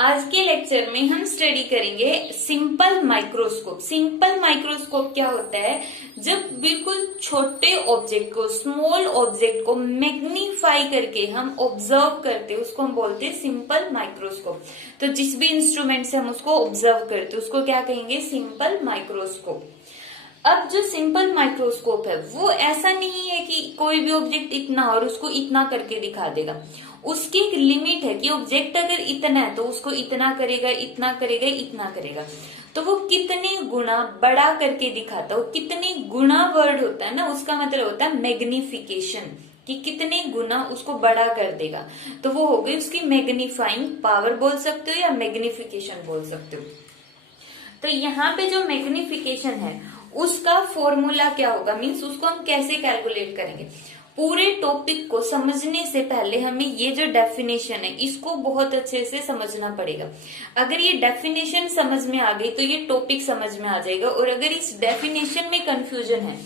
आज के लेक्चर में हम स्टडी करेंगे सिंपल माइक्रोस्कोप। सिंपल माइक्रोस्कोप क्या होता है? जब बिल्कुल छोटे ऑब्जेक्ट को, स्मॉल ऑब्जेक्ट को मैग्नीफाई करके हम ऑब्जर्व करते हैं, उसको हम बोलते हैं सिंपल माइक्रोस्कोप। तो जिस भी इंस्ट्रूमेंट से हम उसको ऑब्जर्व करते हैं उसको क्या कहेंगे? Simple microscope. अब जो सिंपल माइक्रोस्कोप है वो ऐसा नहीं है कि कोई भी ऑब्जेक्ट इतना और उसको इतना करके दिखा देगा। उसकी एक लिमिट है कि ऑब्जेक्ट अगर इतना है तो उसको इतना करेगा, इतना करेगा, इतना करेगा। तो वो कितने गुना बड़ा करके दिखाता है, कितने गुना वर्ड होता है ना, उसका मतलब होता है मैग्निफिकेशन, कि कितने गुना उसको बड़ा कर देगा। तो वो हो गई उसकी मैग्नीफाइंग पावर बोल सकते हो या मैग्निफिकेशन बोल सकते हो। तो यहाँ पे जो मैग्निफिकेशन है उसका फॉर्मूला क्या होगा, मीन्स उसको हम कैसे कैलकुलेट करेंगे? पूरे टॉपिक को समझने से पहले हमें ये जो डेफिनेशन है इसको बहुत अच्छे से समझना पड़ेगा। अगर ये डेफिनेशन समझ में आ गई तो ये टॉपिक समझ में आ जाएगा, और अगर इस डेफिनेशन में कंफ्यूजन है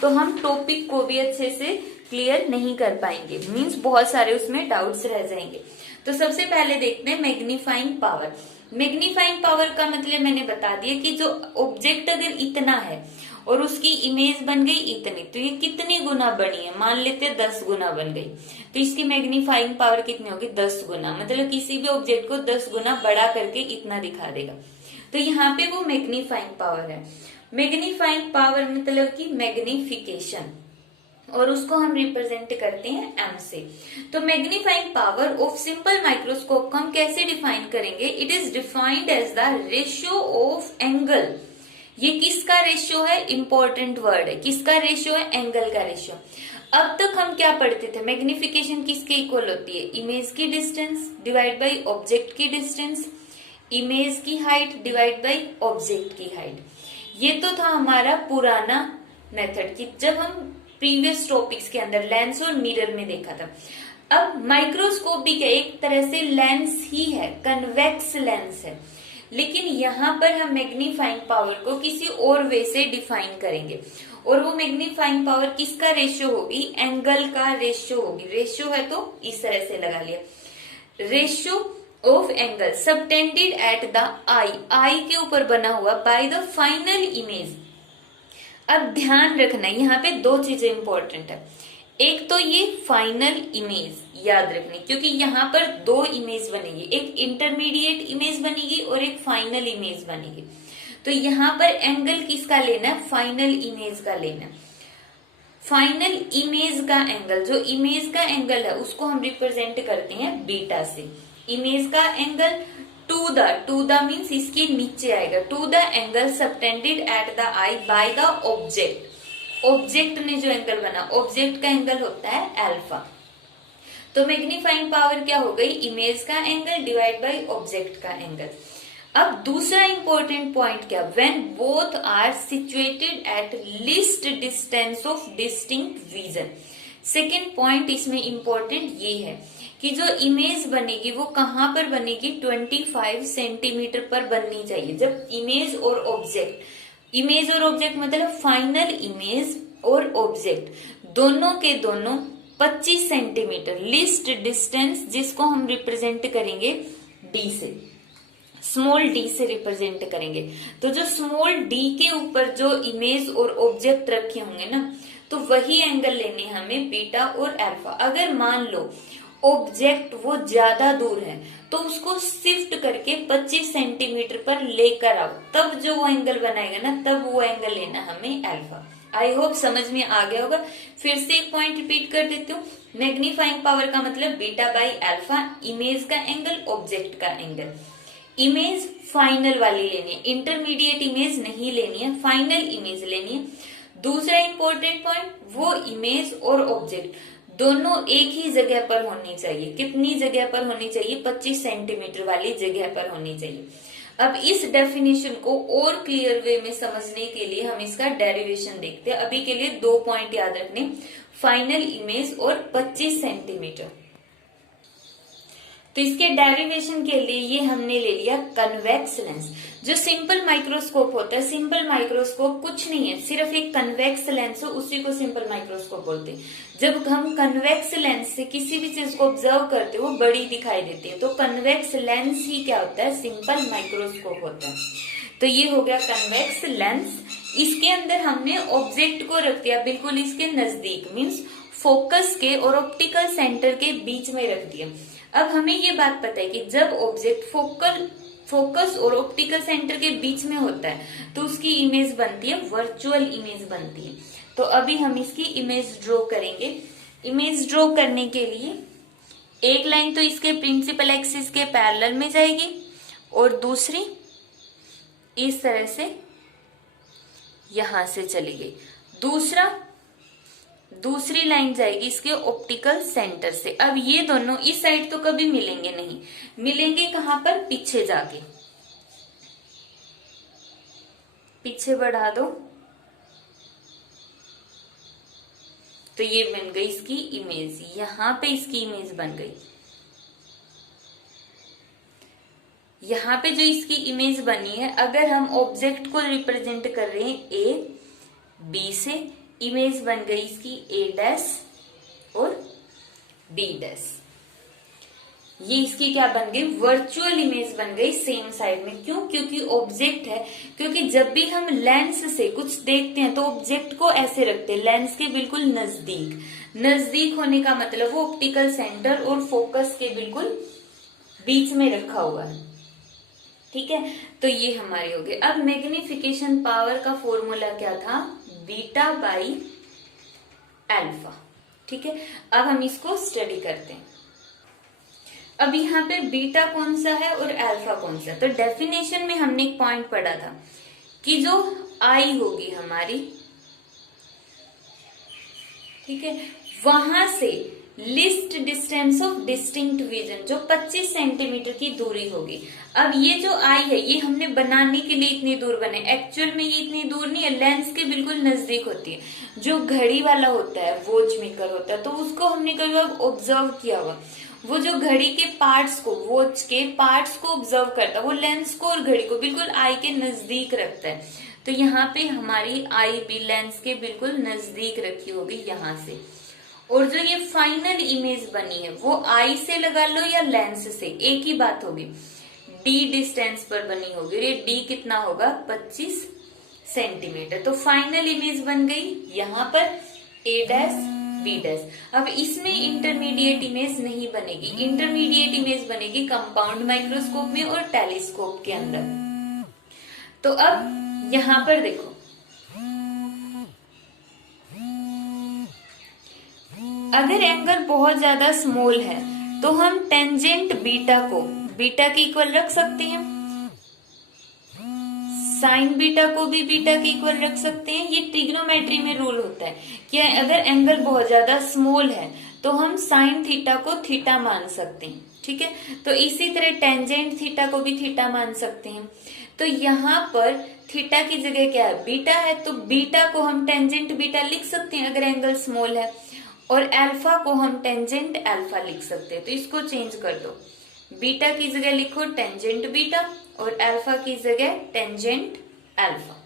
तो हम टॉपिक को भी अच्छे से क्लियर नहीं कर पाएंगे, मीन्स बहुत सारे उसमें डाउट्स रह जाएंगे। तो सबसे पहले देखते हैं मैग्नीफाइंग पावर। मैग्नीफाइंग पावर का मतलब मैंने बता दिया कि जो ऑब्जेक्ट अगर इतना है और उसकी इमेज बन गई इतनी, तो ये कितनी गुना बनी है? मान लेते हैं 10 गुना बन गई, तो इसकी मैग्नीफाइंग पावर कितनी होगी? 10 गुना। मतलब किसी भी ऑब्जेक्ट को 10 गुना बड़ा करके इतना दिखा देगा। तो यहाँ पे वो मैग्नीफाइंग पावर है। मैग्नीफाइंग पावर मतलब कि मैग्निफिकेशन, और उसको हम रिप्रेजेंट करते हैं एम से। तो magnifying power of simple microscope को हम कैसे डिफाइन करेंगे? It is defined as the ratio of angle. ये किसका रेशियो है? इंपॉर्टेंट वर्ड है। किसका रेशियो है? एंगल का रेशियो। अब तक हम क्या पढ़ते थे? मैग्निफिकेशन किसके इक्वल होती है? इमेज की डिस्टेंस डिवाइड बाई ऑब्जेक्ट की डिस्टेंस, इमेज की हाइट डिवाइड बाई ऑब्जेक्ट की हाइट। ये तो था हमारा पुराना मेथड की जब हम प्रीवियस टॉपिक्स के अंदर लेंस और मिरर में देखा था। अब माइक्रोस्कोप भी क्या एक तरह से लेंस ही है, कन्वेक्स लेंस है, लेकिन यहाँ पर हम मैग्नीफाइंग पावर को किसी और वे से डिफाइन करेंगे, और वो मैग्नीफाइंग पावर किसका रेशियो होगी? एंगल का रेशियो होगी। रेशियो है तो इस तरह से लगा लिया, ratio of angle subtended at the eye, eye के ऊपर बना हुआ बाय द फाइनल इमेज। अब ध्यान रखना यहाँ पे दो चीजें इंपॉर्टेंट है। एक तो ये फाइनल इमेज याद रखनी, क्योंकि यहाँ पर दो इमेज बनेगी, एक इंटरमीडिएट इमेज बनेगी और एक फाइनल इमेज बनेगी। तो यहाँ पर एंगल किसका लेना है? फाइनल इमेज का लेना है। फाइनल इमेज का एंगल, जो इमेज का एंगल है उसको हम रिप्रेजेंट करते हैं बीटा से। इमेज का एंगल टू द मीन्स इसके नीचे आएगा, to the angle subtended at the eye by the object. Object ने जो एंगल बना, ऑब्जेक्ट का एंगल होता है अल्फा। तो मैग्नीफाइंग पावर क्या हो गई? इमेज का एंगल डिवाइड बाय ऑब्जेक्ट का एंगल। अब दूसरा इंपॉर्टेंट पॉइंट क्या? When both are situated at least distance of distinct vision. Second point इसमें इंपॉर्टेंट ये है कि जो इमेज बनेगी वो कहां पर बनेगी? 25 सेंटीमीटर पर बननी चाहिए। जब इमेज और ऑब्जेक्ट, इमेज और ऑब्जेक्ट मतलब फाइनल इमेज और ऑब्जेक्ट दोनों के दोनों 25 सेंटीमीटर लीस्ट डिस्टेंस, जिसको हम रिप्रेजेंट करेंगे डी से, स्मॉल डी से रिप्रेजेंट करेंगे। तो जो स्मॉल डी के ऊपर जो इमेज और ऑब्जेक्ट रखे होंगे ना, तो वही एंगल लेने हमें बीटा और अल्फा। अगर मान लो ऑब्जेक्ट वो ज्यादा दूर है तो उसको शिफ्ट करके 25 सेंटीमीटर पर लेकर आओ, तब जो वो एंगल बनाएगा ना, तब वो एंगल लेना हमें अल्फा। आई होप समझ में आ गया होगा। फिर से एक पॉइंट रिपीट कर देती हूँ। मैग्नीफाइंग पावर का मतलब बीटा बाई अल्फा, इमेज का एंगल, ऑब्जेक्ट का एंगल। इमेज फाइनल वाली लेनी है, इंटरमीडिएट इमेज नहीं लेनी है, फाइनल इमेज लेनी है। दूसरा इंपॉर्टेंट पॉइंट, वो इमेज और ऑब्जेक्ट दोनों एक ही जगह पर होनी चाहिए। कितनी जगह पर होनी चाहिए? 25 सेंटीमीटर वाली जगह पर होनी चाहिए। अब इस डेफिनेशन को और क्लियर वे में समझने के लिए हम इसका डेरिवेशन देखते हैं। अभी के लिए दो पॉइंट याद रखने, फाइनल इमेज और 25 सेंटीमीटर। तो इसके डेरिवेशन के लिए ये हमने ले लिया कन्वेक्स लेंस। जो सिंपल माइक्रोस्कोप होता है, सिंपल माइक्रोस्कोप कुछ नहीं है, सिर्फ एक कन्वेक्स लेंस हो, उसी को सिंपल माइक्रोस्कोप बोलते हैं। जब हम कन्वेक्स लेंस से किसी भी चीज को ऑब्जर्व करते हैं वो बड़ी दिखाई देती है, तो कन्वेक्स लेंस ही क्या होता है, सिंपल माइक्रोस्कोप होता है। तो ये हो गया कन्वेक्स लेंस। इसके अंदर हमने ऑब्जेक्ट को रख दिया बिल्कुल इसके नजदीक, मीन्स फोकस के और ऑप्टिकल सेंटर के बीच में रख दिया। अब हमें ये बात पता है कि जब ऑब्जेक्ट फोकस और ऑप्टिकल सेंटर के बीच में होता है तो उसकी इमेज बनती है, वर्चुअल इमेज बनती है। तो अभी हम इसकी इमेज ड्रॉ करेंगे। इमेज ड्रॉ करने के लिए एक लाइन तो इसके प्रिंसिपल एक्सिस के पैरेलल में जाएगी और दूसरी इस तरह से यहां से चली गई, दूसरी लाइन जाएगी इसके ऑप्टिकल सेंटर से। अब ये दोनों इस साइड तो कभी मिलेंगे नहीं, मिलेंगे कहां पर, पीछे जाके। पीछे बढ़ा दो तो ये बन गई इसकी इमेज, यहां पे इसकी इमेज बन गई। यहां पे जो इसकी इमेज बनी है, अगर हम ऑब्जेक्ट को रिप्रेजेंट कर रहे हैं ए बी से, इमेज बन गई इसकी ए डैश और बी डैश। ये इसकी क्या बन गई, वर्चुअल इमेज बन गई सेम साइड में। क्यों, क्योंकि ऑब्जेक्ट है। क्योंकि जब भी हम लेंस से कुछ देखते हैं तो ऑब्जेक्ट को ऐसे रखते हैं, लेंस के बिल्कुल नजदीक। नजदीक होने का मतलब वो ऑप्टिकल सेंटर और फोकस के बिल्कुल बीच में रखा हुआ है। ठीक है, तो ये हमारे हो गए। अब मैग्निफिकेशन पावर का फॉर्मूला क्या था, बीटा बाई अल्फा। ठीक है, अब हम इसको स्टडी करते हैं। अब यहाँ पे बीटा कौन सा है और अल्फा कौन सा है। तो डेफिनेशन में हमने एक पॉइंट पढ़ा था कि जो आई होगी हमारी, ठीक है, वहां से list distance of distinct vision, जो 25 सेंटीमीटर की दूरी होगी। अब ये जो आई है ये हमने बनाने के लिए इतनी दूर बने, एक्चुअल में ये इतनी दूर नहीं है, लेंस के बिल्कुल नजदीक होती है। जो घड़ी वाला होता है, वॉच मेकर होता है, तो उसको हमने कभी बार ऑब्जर्व किया हुआ, वो जो घड़ी के पार्ट्स को, वॉच के पार्ट्स को ऑब्जर्व करता है, वो लेंस को और घड़ी को बिल्कुल आई के नजदीक रखता है। तो यहाँ पे हमारी आई भी लेंस के बिल्कुल नजदीक रखी होगी यहाँ से। और जो ये फाइनल इमेज बनी है वो आई से लगा लो या लेंस से, एक ही बात होगी, डी डिस्टेंस पर बनी होगी। ये डी कितना होगा, 25 सेंटीमीटर। तो फाइनल इमेज बन गई यहाँ पर ए डैश बी डैश। अब इसमें इंटरमीडिएट इमेज नहीं बनेगी, इंटरमीडिएट इमेज बनेगी कंपाउंड माइक्रोस्कोप में और टेलीस्कोप के अंदर। तो अब यहाँ पर देखो, अगर एंगल बहुत ज्यादा स्मॉल है तो हम टेंजेंट बीटा को बीटा के इक्वल रख सकते हैं, साइन बीटा को भी बीटा के इक्वल रख सकते हैं। ये ट्रिग्नोमेट्री में रूल होता है कि अगर एंगल बहुत ज्यादा स्मॉल है तो हम साइन थीटा को थीटा मान सकते हैं। ठीक है, तो इसी तरह टेंजेंट थीटा को भी थीटा मान सकते हैं। तो यहाँ पर थीटा की जगह क्या है, बीटा है, तो बीटा को हम टेंजेंट बीटा लिख सकते हैं अगर एंगल स्मॉल है, और अल्फा को हम टेंजेंट अल्फा लिख सकते हैं। तो इसको चेंज कर दो, बीटा की जगह लिखो टेंजेंट बीटा और अल्फा की जगह टेंजेंट अल्फा।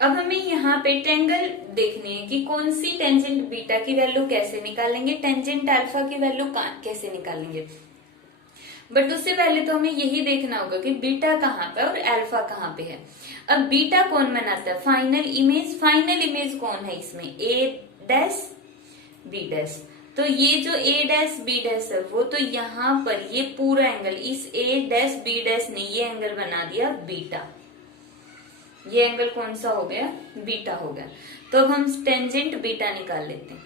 अब हमें यहाँ पे ट्रायंगल देखनी है कि कौन सी टेंजेंट बीटा की वैल्यू कैसे निकालेंगे, टेंजेंट अल्फा की वैल्यू कैसे निकालेंगे। बट उससे पहले तो हमें यही देखना होगा कि बीटा कहाँ पे और अल्फा कहाँ पे है। अब बीटा कौन बनाता है, फाइनल इमेज। फाइनल इमेज कौन है इसमें, ए डैश बी डैश। तो ये जो ए डैश बी डैश है वो तो यहाँ पर ये पूरा एंगल, इस ए डैश बी डैश ने ये एंगल बना दिया बीटा। ये एंगल कौन सा हो गया, बीटा हो गया। तो अब हम टेंजेंट बीटा निकाल लेते हैं।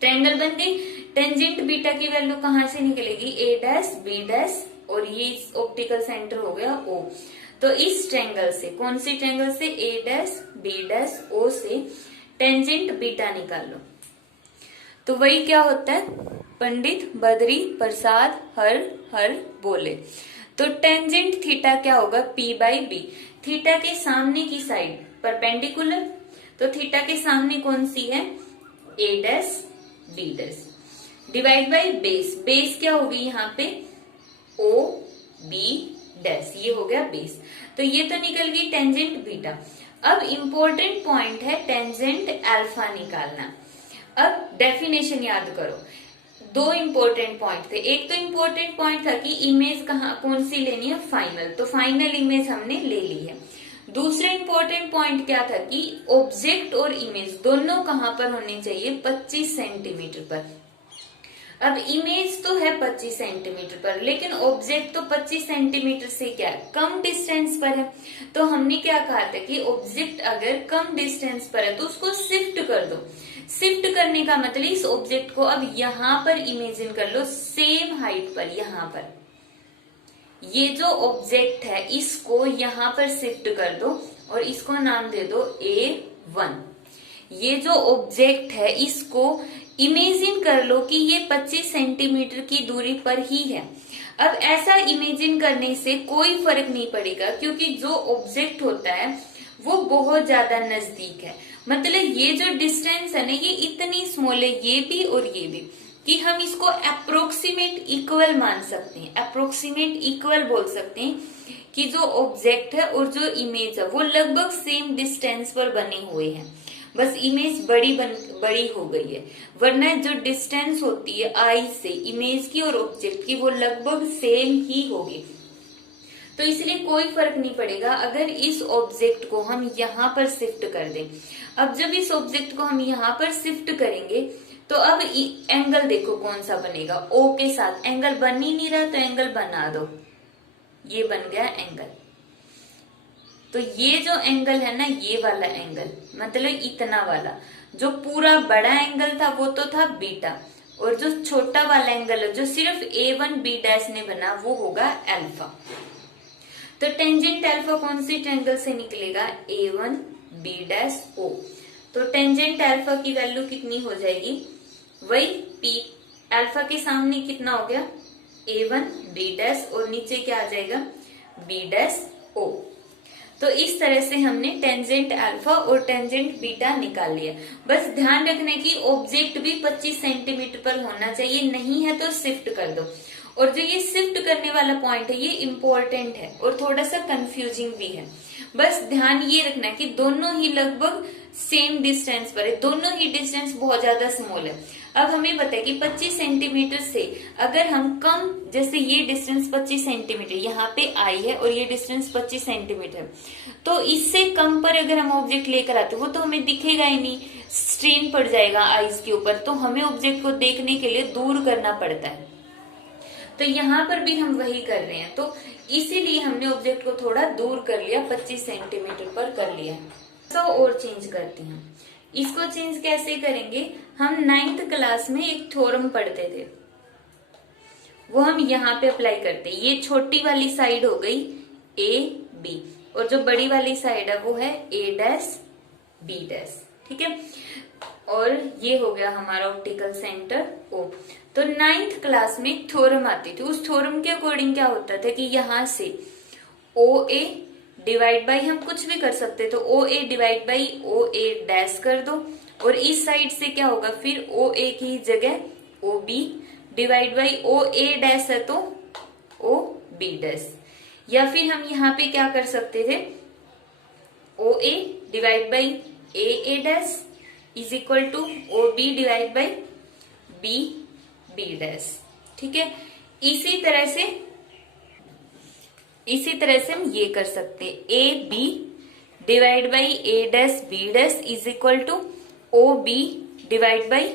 ट्रायंगल बन गई, टेंजेंट बीटा की वैल्यू कहाँ से निकलेगी, ए डैश बी डैश और ये ऑप्टिकल सेंटर हो गया ओ। तो इस ट्रायंगल से, कौन सी ट्रायंगल से, ए डैश बी डैश ओ से टेंजेंट बीटा निकाल लो। तो वही क्या होता है, पंडित बद्री प्रसाद हर हर बोले। तो टेंजेंट थीटा क्या होगा, पी बाई बी। थीटा के सामने की साइड परपेंडिकुलर, तो थीटा के सामने कौन सी है, A dash B dash, divide by base, base क्या होगी यहाँ पे ओ बी डैश, ये हो गया बेस। तो ये तो निकल गई टेंजेंट बीटा। अब इंपॉर्टेंट पॉइंट है टेंजेंट अल्फा निकालना। अब डेफिनेशन याद करो, दो इंपॉर्टेंट पॉइंट थे। एक तो इंपॉर्टेंट पॉइंट था कि इमेज कौन सी लेनी है, फाइनल, तो फाइनल इमेज हमने ले ली है। दूसरा इंपॉर्टेंट पॉइंट क्या था कि ऑब्जेक्ट और इमेज दोनों कहां पर होनी चाहिए, 25 सेंटीमीटर पर। अब इमेज तो है 25 सेंटीमीटर पर, लेकिन ऑब्जेक्ट तो 25 सेंटीमीटर से क्या है, कम डिस्टेंस पर है। तो हमने क्या कहा था कि ऑब्जेक्ट अगर कम डिस्टेंस पर है तो उसको शिफ्ट कर दो। शिफ्ट करने का मतलब इस ऑब्जेक्ट को अब यहां पर इमेजिन कर लो, सेम हाइट पर, यहां पर ये जो ऑब्जेक्ट है इसको यहां पर शिफ्ट कर दो और इसको नाम दे दो A1। ये जो ऑब्जेक्ट है इसको इमेजिन कर लो कि ये 25 सेंटीमीटर की दूरी पर ही है। अब ऐसा इमेजिन करने से कोई फर्क नहीं पड़ेगा, क्योंकि जो ऑब्जेक्ट होता है वो बहुत ज्यादा नजदीक है। मतलब ये जो डिस्टेंस है ना, ये इतनी स्मॉल है, ये भी और ये भी, कि हम इसको अप्रोक्सीमेट इक्वल मान सकते हैं। अप्रोक्सीमेट इक्वल बोल सकते हैं कि जो ऑब्जेक्ट है और जो इमेज है वो लगभग सेम डिस्टेंस पर बने हुए हैं, बस इमेज बड़ी हो गई है। वरना जो डिस्टेंस होती है आई से इमेज की और ऑब्जेक्ट की, वो लगभग सेम ही होगी। तो इसलिए कोई फर्क नहीं पड़ेगा अगर इस ऑब्जेक्ट को हम यहाँ पर शिफ्ट कर दें। अब जब इस ऑब्जेक्ट को हम यहाँ पर शिफ्ट करेंगे तो अब एंगल देखो कौन सा बनेगा, ओ के साथ। एंगल बन ही नहीं रहा तो एंगल बना दो, ये बन गया एंगल। तो ये जो एंगल है ना, ये वाला एंगल, मतलब इतना वाला, जो पूरा बड़ा एंगल था वो तो था बीटा, और जो छोटा वाला एंगल है जो सिर्फ A1 B डैश ने बना वो होगा अल्फा। तो टेंजेंट अल्फा कौन सी एंगल से निकलेगा, A1 B डैश O। तो टेंजेंट अल्फा की वैल्यू कितनी हो जाएगी, वही P, अल्फा के सामने कितना हो गया A1 B डैश और नीचे क्या आ जाएगा B डैश O। तो इस तरह से हमने टेंजेंट अल्फा और टेंजेंट बीटा निकाल लिया। बस ध्यान रखना कि ऑब्जेक्ट भी 25 सेंटीमीटर पर होना चाहिए, नहीं है तो शिफ्ट कर दो। और जो ये शिफ्ट करने वाला पॉइंट है ये इम्पोर्टेंट है और थोड़ा सा कंफ्यूजिंग भी है। बस ध्यान ये रखना कि दोनों ही लगभग सेम डिस्टेंस पर है, दोनों ही डिस्टेंस बहुत ज्यादा स्मॉल है। अब हमें पता है कि 25 सेंटीमीटर से अगर हम कम, जैसे ये डिस्टेंस 25 सेंटीमीटर यहाँ पे आई है और ये डिस्टेंस 25 सेंटीमीटर, तो इससे कम पर अगर हम ऑब्जेक्ट लेकर आते वो तो हमें दिखेगा ही नहीं, स्ट्रेन पड़ जाएगा आईज के ऊपर। तो हमें ऑब्जेक्ट को देखने के लिए दूर करना पड़ता है। तो यहाँ पर भी हम वही कर रहे हैं, तो इसीलिए हमने ऑब्जेक्ट को थोड़ा दूर कर लिया, 25 सेंटीमीटर पर कर लिया। तो और चेंज करते हैं, इसको चेंज कैसे करेंगे, हम 9th क्लास में एक थ्योरम पढ़ते थे, वो हम यहाँ पे अप्लाई करते हैं। ये छोटी वाली साइड हो गई ए बी और जो बड़ी वाली साइड है वो है ए डैश बी डैश, ठीक है। और ये हो गया हमारा ऑप्टिकल सेंटर ओ। तो 9th क्लास में थ्योरम आती थी, उस थ्योरम के अकॉर्डिंग क्या होता था कि यहाँ से ओ ए डिवाइड बाई, हम कुछ भी कर सकते, तो O A divide by O A dash कर दो, और इस साइड से क्या होगा फिर ओ ए की जगह O B divide by O A dash है तो ओ बी डैश। या फिर हम यहाँ पे क्या कर सकते थे, O A divide by A dash is equal to O B divide by B B dash, ठीक है। इसी तरह से हम ये कर सकते हैं, A B divide by A dash B dash is equal to O B divide by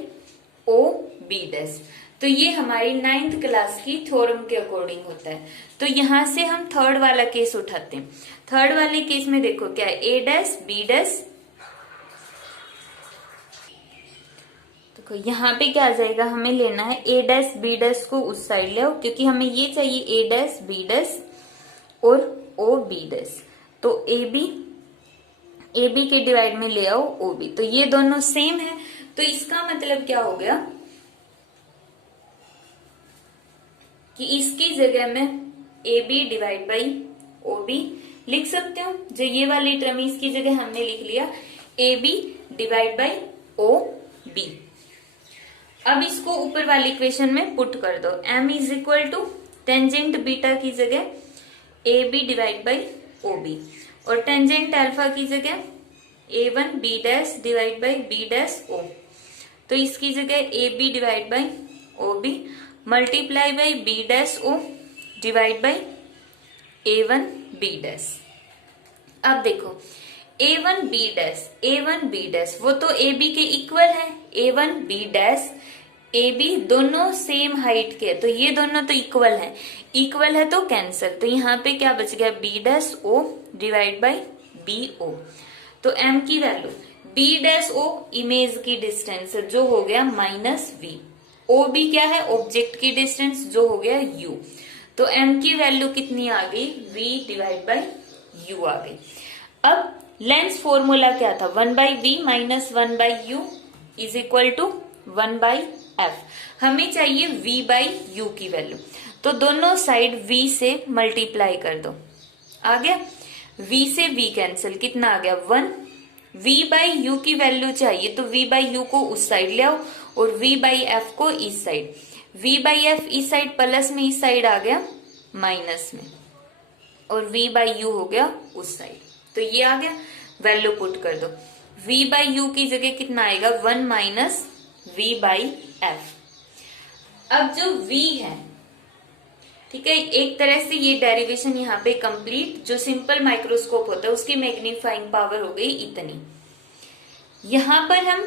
O B dash. तो ये हमारी 9th क्लास की थ्योरम के अकॉर्डिंग होता है। तो यहां से हम थर्ड वाला केस उठाते हैं। थर्ड वाले केस में देखो क्या है, ए डैश बी डैश, देखो यहाँ पे क्या आ जाएगा, हमें लेना है ए डैश बी डैश को उस साइड ले आओ, क्योंकि हमें ये चाहिए ए डैश बी डैश और ओ बी डैश। तो ए बी के डिवाइड में ले आओ ओ बी, तो ये दोनों सेम है। तो इसका मतलब क्या हो गया कि इसकी जगह में A B divide by O B लिख सकते हो। जो ये वाली टर्म इसकी जगह हमने लिख लिया A B divide by O B. अब इसको ऊपर वाली इक्वेशन में पुट कर दो। m is equal to tangent beta की जगह A B divide by O B, और टेंजेंट अल्फा की जगह A one B dash divide by B dash O. तो इसकी जगह A B divide by O B multiply by B dash O divide by A one B dash. अब देखो ए one B dash वो तो A B के equal है, A one B dash A B दोनों सेम हाइट के, तो ये दोनों तो इक्वल है तो कैंसिल। तो यहाँ पे क्या बच गया, B dash O divide by B O. तो m की value B dash O image की डिस्टेंस जो हो गया माइनस वी, ओ बी क्या है ऑब्जेक्ट की डिस्टेंस जो हो गया u। तो m की वैल्यू कितनी आ गई, v डिवाइड बाई u आ गई। अब लेंस फॉर्मूला क्या था, 1/v minus 1/u is equal to 1/f। हमें चाहिए v/u की वैल्यू, तो दोनों साइड v से मल्टीप्लाई कर दो। आ गया, v से v कैंसिल, कितना आ गया 1। v/u की वैल्यू चाहिए तो v/u को उस साइड ले आओ और v/f को इस साइड। v/f इस साइड प्लस में, इस साइड आ गया माइनस में, और v/u हो गया उस साइड। तो ये आ गया, वैल्यू पुट कर दो। v/u की जगह कितना आएगा 1 माइनस v/f। अब जो v है, ठीक है, एक तरह से ये डेरिवेशन यहाँ पे कंप्लीट। जो सिंपल माइक्रोस्कोप होता है उसकी मैग्नीफाइंग पावर हो गई इतनी। यहां पर हम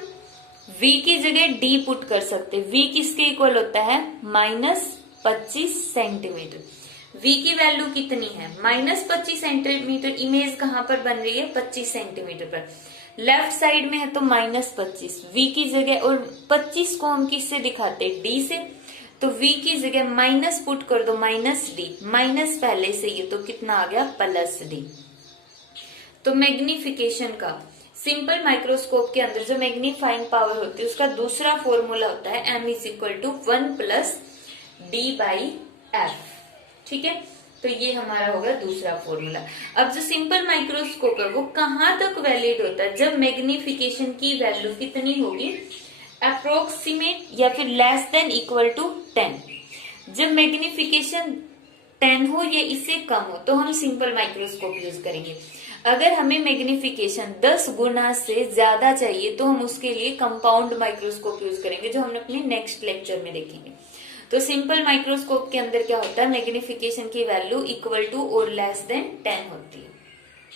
v की जगह d पुट कर सकते। v किसके इक्वल होता है, -25 सेंटीमीटर। v की वैल्यू कितनी है, -25 सेंटीमीटर। इमेज कहां पर बन रही है, 25 सेंटीमीटर पर। लेफ्ट साइड में है तो -25 v की जगह, और 25 को हम किससे दिखाते, d से। तो v की जगह माइनस पुट कर दो, -d, माइनस पहले से ही, तो कितना आ गया +d। तो मैग्निफिकेशन का सिंपल माइक्रोस्कोप के अंदर जो मैग्नीफाइंग पावर होती है उसका दूसरा फॉर्मूला होता है m is equal to 1 + d/f। ठीक है, तो ये हमारा होगा दूसरा फॉर्मूला। अब जो सिंपल माइक्रोस्कोप है वो कहां तक वैलिड होता है, जब मैग्निफिकेशन की वैल्यू कितनी होगी, अप्रोक्सीमेट या फिर लेस देन इक्वल टू 10। जब मैग्निफिकेशन 10 हो या इससे कम हो तो हम सिंपल माइक्रोस्कोप यूज करेंगे। अगर हमें मैग्निफिकेशन 10 गुना से ज्यादा चाहिए तो हम उसके लिए कंपाउंड माइक्रोस्कोप यूज करेंगे, जो हम अपने नेक्स्ट लेक्चर में देखेंगे। तो सिंपल माइक्रोस्कोप के अंदर क्या होता है, मैग्निफिकेशन की वैल्यू इक्वल टू और लेस देन 10 होती है।